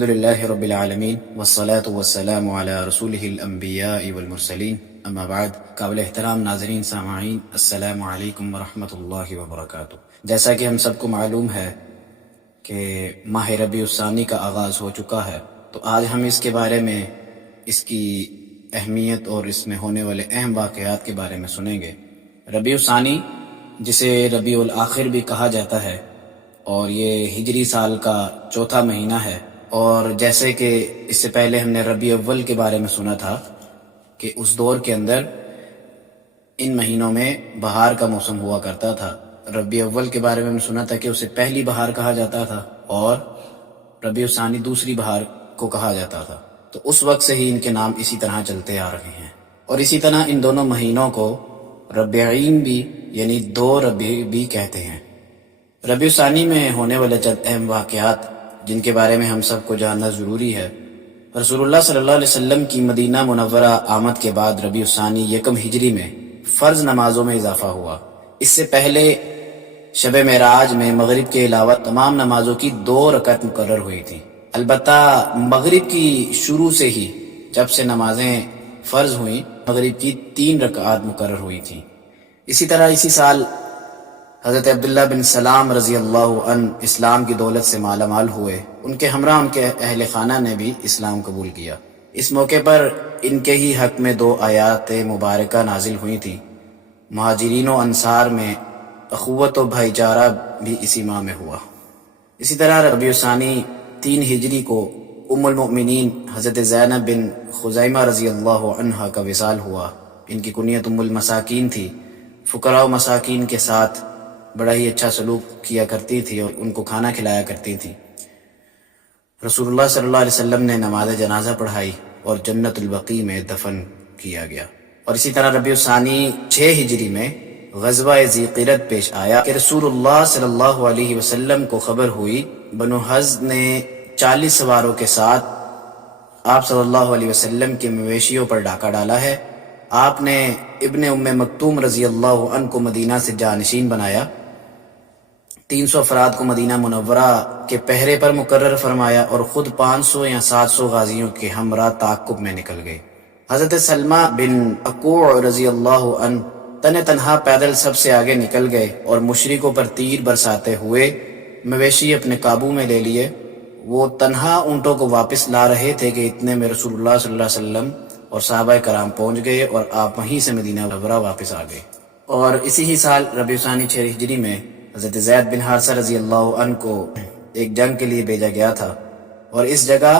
الحمد للہ رب العالمین والصلاة والسلام علی رسولہ الانبیاء والمرسلین اما بعد. قابل احترام ناظرین سامعین، السلام علیکم ورحمۃ اللہ وبرکاتہ. جیسا کہ ہم سب کو معلوم ہے کہ ماہ ربیع الثانی کا آغاز ہو چکا ہے، تو آج ہم اس کے بارے میں، اس کی اہمیت اور اس میں ہونے والے اہم واقعات کے بارے میں سنیں گے. ربیع الثانی جسے ربیع الآخر بھی کہا جاتا ہے، اور یہ ہجری سال کا چوتھا مہینہ ہے. اور جیسے کہ اس سے پہلے ہم نے ربیع اول کے بارے میں سنا تھا کہ اس دور کے اندر ان مہینوں میں بہار کا موسم ہوا کرتا تھا. ربیع اول کے بارے میں ہم نے سنا تھا کہ اسے پہلی بہار کہا جاتا تھا، اور ربیع الثانی دوسری بہار کو کہا جاتا تھا. تو اس وقت سے ہی ان کے نام اسی طرح چلتے آ رہے ہیں. اور اسی طرح ان دونوں مہینوں کو ربیعین بھی، یعنی دو ربیع بھی کہتے ہیں. ربیع الثانی میں ہونے والے چند اہم واقعات جن کے بارے میں ہم سب کو جاننا ضروری ہے. رسول اللہ صلی اللہ علیہ وسلم کی مدینہ منورہ آمد کے بعد ربیع الثانی یکم ہجری میں فرض نمازوں میں اضافہ ہوا. اس سے پہلے شب معراج میں مغرب کے علاوہ تمام نمازوں کی 2 رکعت مقرر ہوئی تھی. البتہ مغرب کی شروع سے ہی جب سے نمازیں فرض ہوئیں، مغرب کی 3 رکعات مقرر ہوئی تھیں. اسی طرح اسی سال حضرت عبداللہ بن سلام رضی اللہ عنہ اسلام کی دولت سے مالا مال ہوئے. ان کے ہمراہ ان کے اہل خانہ نے بھی اسلام قبول کیا. اس موقع پر ان کے ہی حق میں 2 آیات مبارکہ نازل ہوئی تھیں. مہاجرین و انصار میں اخوت و بھائی چارہ بھی اسی ماہ میں ہوا. اسی طرح ربیع الثانی 3 ہجری کو ام المؤمنین حضرت زینب بن خزیمہ رضی اللہ عنہا کا وصال ہوا. ان کی کنیت ام المساکین تھی. فقراء و مساکین کے ساتھ بڑا ہی اچھا سلوک کیا کرتی تھی اور ان کو کھانا کھلایا کرتی تھی. رسول اللہ صلی اللہ علیہ وسلم نے نماز جنازہ پڑھائی اور جنت البقیع میں دفن کیا گیا. اور اسی طرح ربیع الثانی 6 ہجری میں غزوہ ذی قرد پیش آیا کہ رسول اللہ صلی اللہ علیہ وسلم کو خبر ہوئی بنو حزن نے 40 سواروں کے ساتھ آپ صلی اللہ علیہ وسلم کے مویشیوں پر ڈاکہ ڈالا ہے. آپ نے ابن ام مکتوم رضی اللہ عنہ کو مدینہ سے جانشین بنایا. 300 افراد کو مدینہ منورہ کے پہرے پر مقرر فرمایا اور خود 500 یا 700 غازیوں کے ہمراہ تعاقب میں نکل گئے. حضرت سلمہ بن اکوع رضی اللہ عنہ تنہا پیدل سب سے آگے نکل گئے اور مشرکوں پر تیر برساتے ہوئے مویشی اپنے قابو میں لے لیے. وہ تنہا اونٹوں کو واپس لا رہے تھے کہ اتنے میں رسول اللہ صلی اللہ علیہ وسلم اور صحابہ کرام پہنچ گئے اور آپ وہیں سے مدینہ منورہ واپس آ گئے. اور اسی ہی سال ربیع الثانی 6 ہجری میں حضرت زید بن حارثہ رضی اللہ عنہ کو ایک جنگ کے لیے بھیجا گیا تھا. اور اس جگہ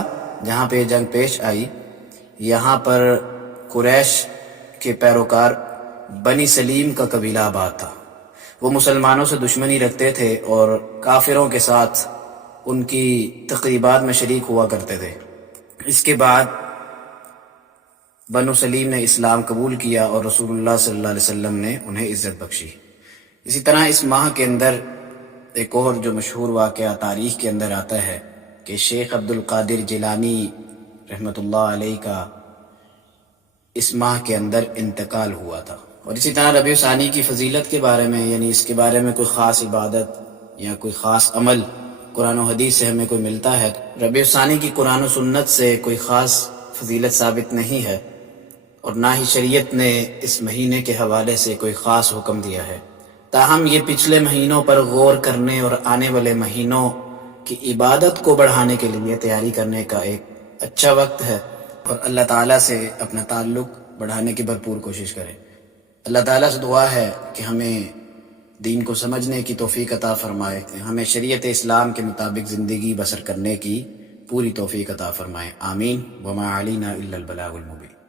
جہاں پہ جنگ پیش آئی، یہاں پر قریش کے پیروکار بنی سلیم کا قبیلہ آباد تھا. وہ مسلمانوں سے دشمنی رکھتے تھے اور کافروں کے ساتھ ان کی تقریبات میں شریک ہوا کرتے تھے. اس کے بعد بنو سلیم نے اسلام قبول کیا اور رسول اللہ صلی اللہ علیہ وسلم نے انہیں عزت بخشی. اسی طرح اس ماہ کے اندر ایک اور جو مشہور واقعہ تاریخ کے اندر آتا ہے کہ شیخ عبد القادر جیلانی رحمۃ اللہ علیہ کا اس ماہ کے اندر انتقال ہوا تھا. اور اسی طرح ربیع الثانی کی فضیلت کے بارے میں، یعنی اس کے بارے میں کوئی خاص عبادت یا کوئی خاص عمل قرآن و حدیث سے ہمیں کوئی ملتا ہے. ربیع الثانی کی قرآن و سنت سے کوئی خاص فضیلت ثابت نہیں ہے، اور نہ ہی شریعت نے اس مہینے کے حوالے سے کوئی خاص حکم دیا ہے. تاہم یہ پچھلے مہینوں پر غور کرنے اور آنے والے مہینوں کی عبادت کو بڑھانے کے لیے تیاری کرنے کا ایک اچھا وقت ہے، اور اللہ تعالیٰ سے اپنا تعلق بڑھانے کی بھرپور کوشش کریں. اللہ تعالیٰ سے دعا ہے کہ ہمیں دین کو سمجھنے کی توفیق عطا فرمائے، ہمیں شریعت اسلام کے مطابق زندگی بسر کرنے کی پوری توفیق عطا فرمائے. آمین. وما علینا الا البلاغ المبین.